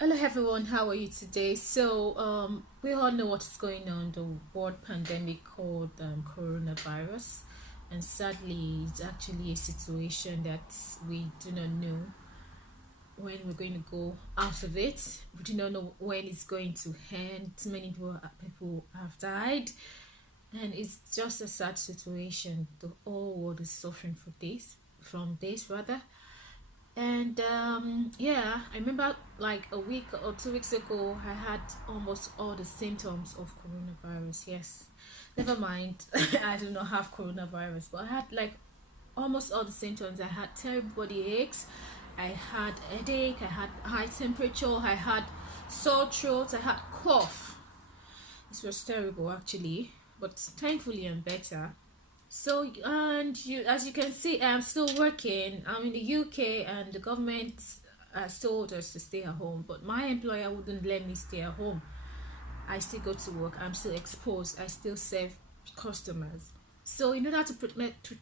Hello everyone, how are you today? We all know what's going on, the world pandemic called coronavirus, and sadly, it's actually a situation that we do not know when we're going to go out of it. We do not know when it's going to end. Too many people have died, and it's just a sad situation. The whole world is suffering from this rather. And yeah, I remember like a week or 2 weeks ago, I had almost all the symptoms of coronavirus. Yes, never mind, I do not have coronavirus, but I had like almost all the symptoms. I had terrible body aches, I had headache, I had high temperature, I had sore throat, I had cough. This was terrible actually, but thankfully I'm better. So, and you, as you can see, I'm still working. I'm in the UK, and the government has told us to stay at home, but my employer wouldn't let me stay at home. I still go to work. I'm still exposed. I still serve customers. So, in order to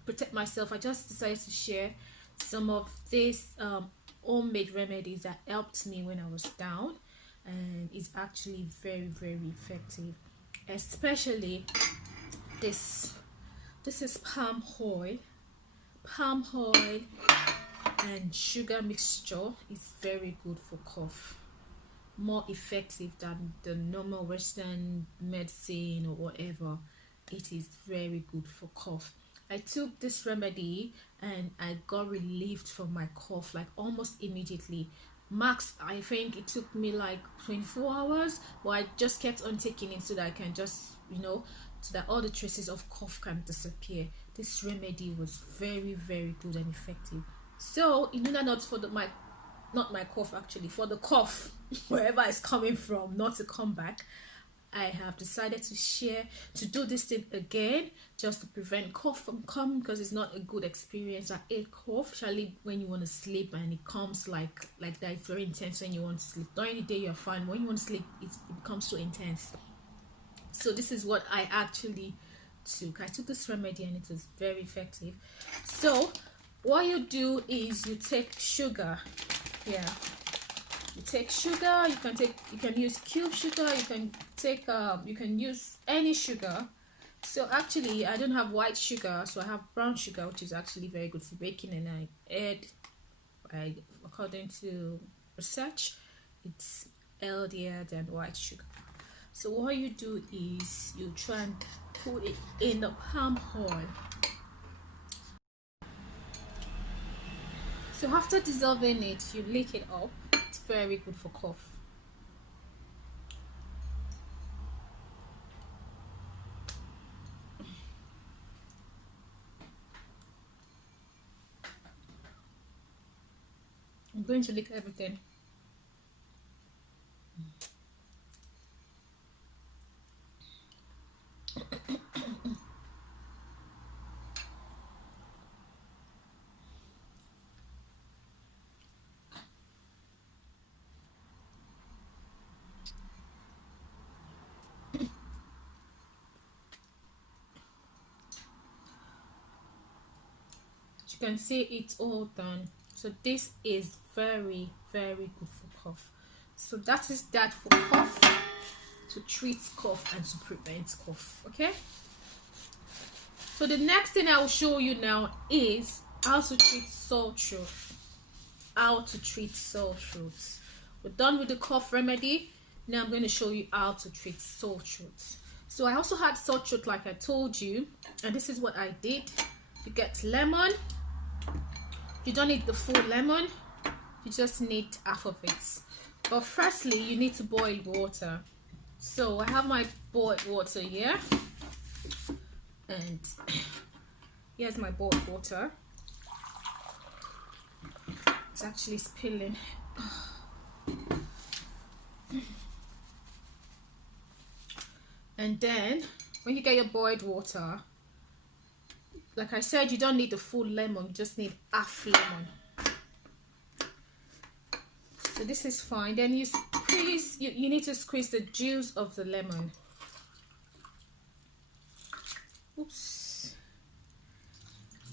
protect myself, I just decided to share some of these homemade remedies that helped me when I was down, and it's actually very, very effective. Especially this. This is palm oil and sugar mixture is very good for cough, more effective than the normal western medicine or whatever. It is very good for cough. I took this remedy and I got relieved from my cough like almost immediately. Max, I think it took me like 24 hours, but I just kept on taking it so that I can just, so that all the traces of cough can disappear. This remedy was very, very good and effective. So, in order not for not my cough actually, for the cough, wherever it's coming from, not to come back, I have decided to do this thing again, just to prevent cough from coming, because it's not a good experience. I hate cough, especially when you want to sleep and it comes like that. It's very intense when you want to sleep. During the day you're fine. When you want to sleep, it becomes so intense. So this is what I actually took. I took this remedy and it was very effective. So what you do is you take sugar. Yeah, you take sugar. You can use cube sugar. You can use any sugar. So actually I don't have white sugar, so I have brown sugar, which is actually very good for baking, and according to research, it's healthier than white sugar. So what you do is you try and put it in the palm oil. So after dissolving it, you lick it up. It's very good for cough. I'm going to lick everything. As you can see, it's all done. So this is very, very good for cough. So that is that for cough, to treat cough and to prevent cough. Okay, so the next thing I will show you now is how to treat sore throat. We're done with the cough remedy. Now I'm going to show you how to treat sore throat. So I also had sore throat, like I told you, and this is what I did. You get lemon. You don't need the full lemon, you just need half of it. But firstly, you need to boil water. So I have my boiled water here, and here's my boiled water. It's actually spilling. And then when you get your boiled water, like I said, you don't need the full lemon, you just need half lemon. So this is fine. Then you squeeze, you need to squeeze the juice of the lemon. Oops.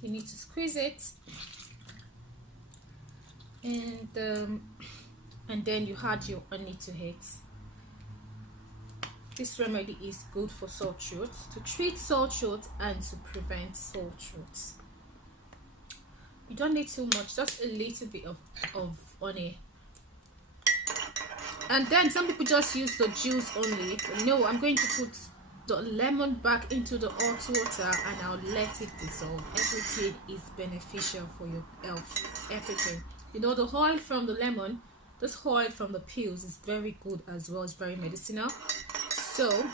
You need to squeeze it. And and then you add your honey to it. This remedy is good for sore throat, to treat sore throat and to prevent sore throat. You don't need too much, just a little bit of honey. And then some people just use the juice only. No, I'm going to put the lemon back into the hot water and I'll let it dissolve. Everything is beneficial for your health. Everything. You know, the oil from the lemon, this oil from the peels is very good as well. It's very medicinal. So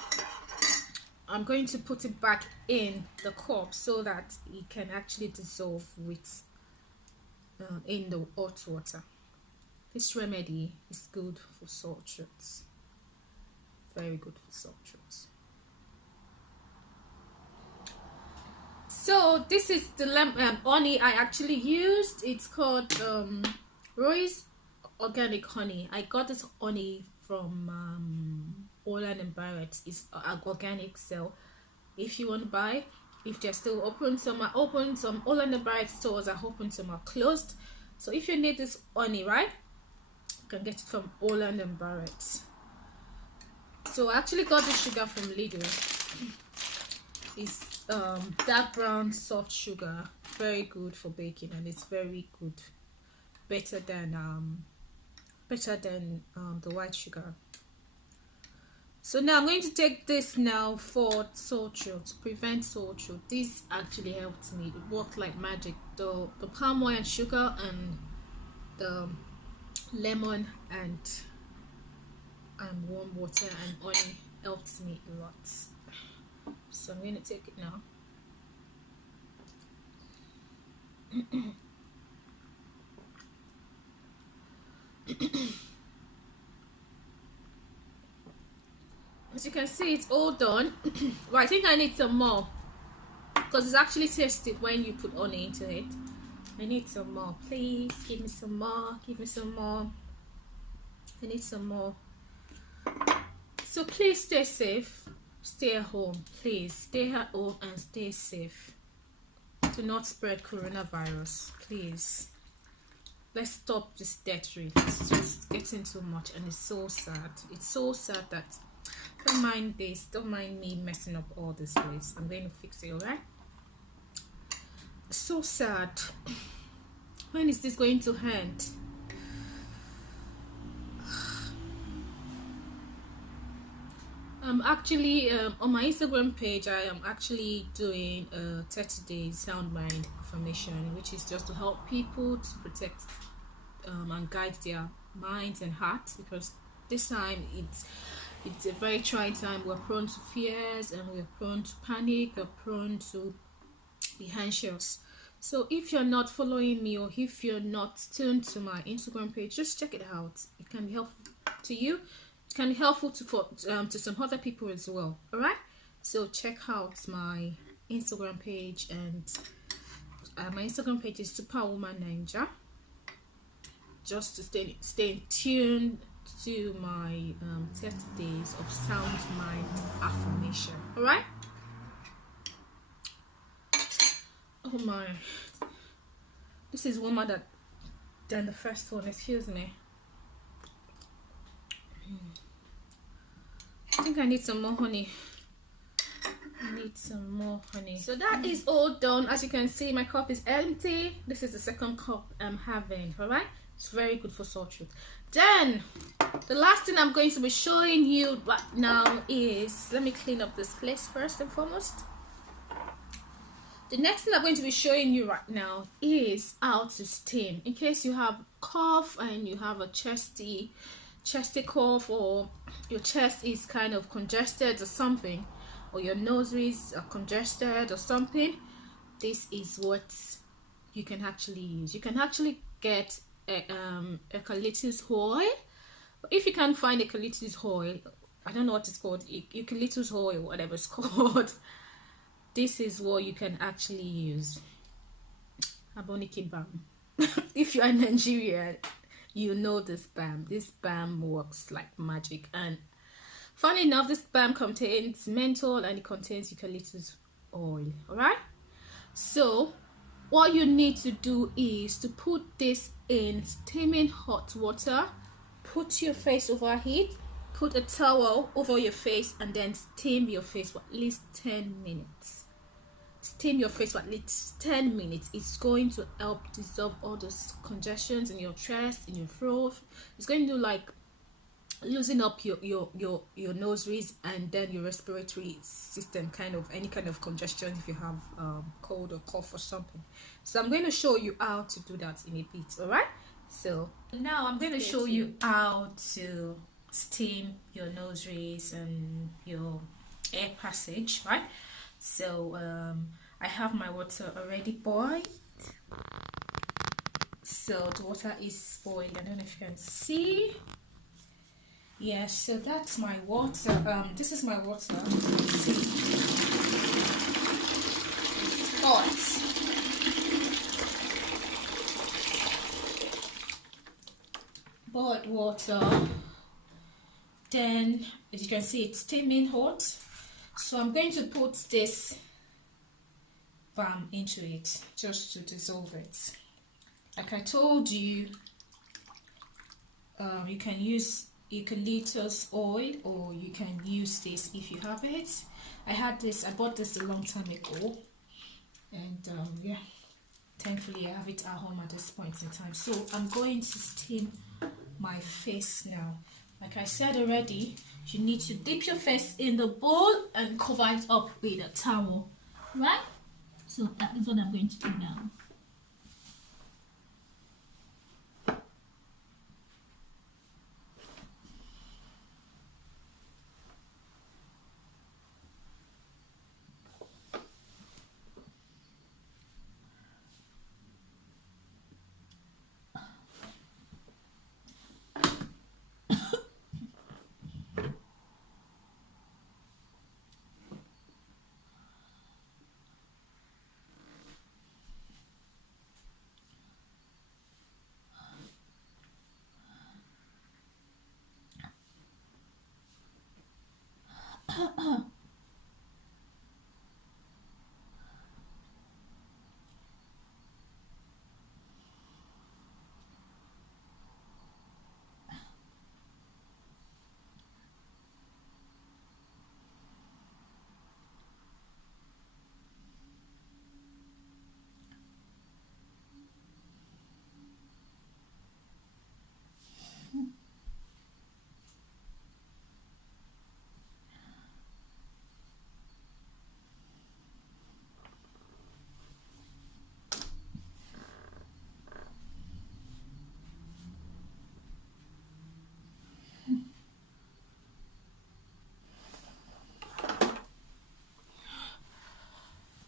I'm going to put it back in the cup so that it can actually dissolve with in the hot water. This remedy is good for sore throats. Very good for sore throats. So this is the honey I actually used. It's called Roy's Organic Honey. I got this honey from Holland & Barrett. It's organic, so if you want to buy, if they're still open, some are open, some Holland & Barrett stores are open, some are closed. So if you need this honey, right, you can get it from Holland & Barrett. So I actually got this sugar from Lidl. It's dark brown soft sugar, very good for baking, and it's very good, better than the white sugar. So now I'm going to take this now for sore throat, to prevent sore throat. This actually helped me. It worked like magic. The palm oil and sugar and the lemon and warm water and honey helped me a lot. So I'm going to take it now. As you can see, it's all done. Well, I think I need some more because it's actually tasted when you put honey into it. I need some more. Please give me some more. Give me some more. I need some more. So please stay safe. Stay at home. Please stay at home and stay safe. Do not spread coronavirus. Please. Let's stop this death rate. It's just getting too much and it's so sad. It's so sad that, don't mind this, don't mind me messing up all this place. I'm going to fix it, alright? So sad. When is this going to end? Actually on my Instagram page I am actually doing a 30-day sound mind affirmation, which is just to help people to protect and guide their minds and hearts, because this time it's a very trying time. We're prone to fears and we're prone to panic, we're prone to be anxious. So if you're not following me or if you're not tuned to my Instagram page, just check it out. It can be helpful to you. It can be helpful to some other people as well. All right, so check out my Instagram page, and my Instagram page is Superwoman Ninja. Just to stay tuned to my 30 days of sound mind affirmation. All right. Oh my, this is warmer than the first one. Excuse me. I think I need some more honey. I need some more honey. So that is all done. As you can see, my cup is empty. This is the second cup I'm having. All right, it's very good for sore throat. Then the last thing I'm going to be showing you right now is, let me clean up this place first and foremost. The next thing I'm going to be showing you right now is how to steam. In case you have cough and you have a chesty cough, or your chest is kind of congested or something, or your nostrils are congested or something, this is what you can actually use. You can actually get eucalyptus oil. If you can't find eucalyptus oil, I don't know what it's called, eucalyptus oil, whatever it's called, this is what you can actually use. Aboniki balm. If you're in Nigeria, you know this balm. This balm works like magic. And funny enough, this balm contains menthol and it contains eucalyptus oil. Alright? So what you need to do is to put this in steaming hot water put your face over it, put a towel over your face, and then steam your face for at least 10 minutes. Steam your face for at least 10 minutes. It's going to help dissolve all those congestions in your chest, in your throat. It's going to like loosen up your nostrils and then your respiratory system, kind of any kind of congestion if you have cold or cough or something. So I'm going to show you how to do that in a bit. All right, so now I'm going to show you how to steam your nostrils and your air passage, right? So I have my water already boiled. So the water is boiling. I don't know if you can see. Yes, so that's my water. This is my water. See, it's hot. Boiled water. Then, as you can see, it's steaming hot. So I'm going to put this balm into it just to dissolve it. Like I told you, you can use eucalyptus oil, or you can use this if you have it. I bought this a long time ago, and yeah, thankfully I have it at home at this point in time. So I'm going to steam my face now. Like I said already, you need to dip your face in the bowl and cover it up with a towel, right? So that is what I'm going to do now.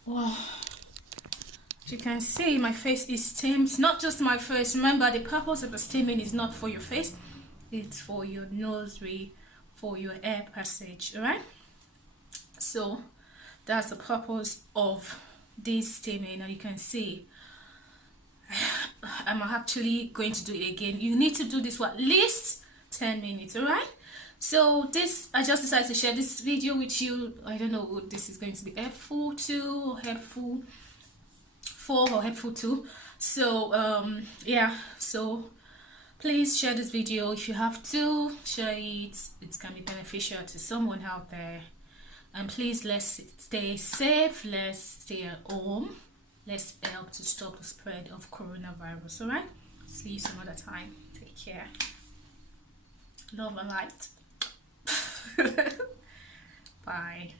Wow, as you can see, my face is steamed. It's not just my face. Remember, the purpose of the steaming is not for your face, it's for your nosary, for your air passage. All right, so that's the purpose of this steaming. And you can see I'm actually going to do it again. You need to do this for at least 10 minutes. All right, so this, I just decided to share this video with you. I don't know if this is going to be helpful to, or helpful for, or helpful to. So yeah, so please share this video. If you have to share it, it can be beneficial to someone out there. And please, let's stay safe, let's stay at home, let's help to stop the spread of coronavirus. All right, see you some other time. Take care. Love and light. Bye.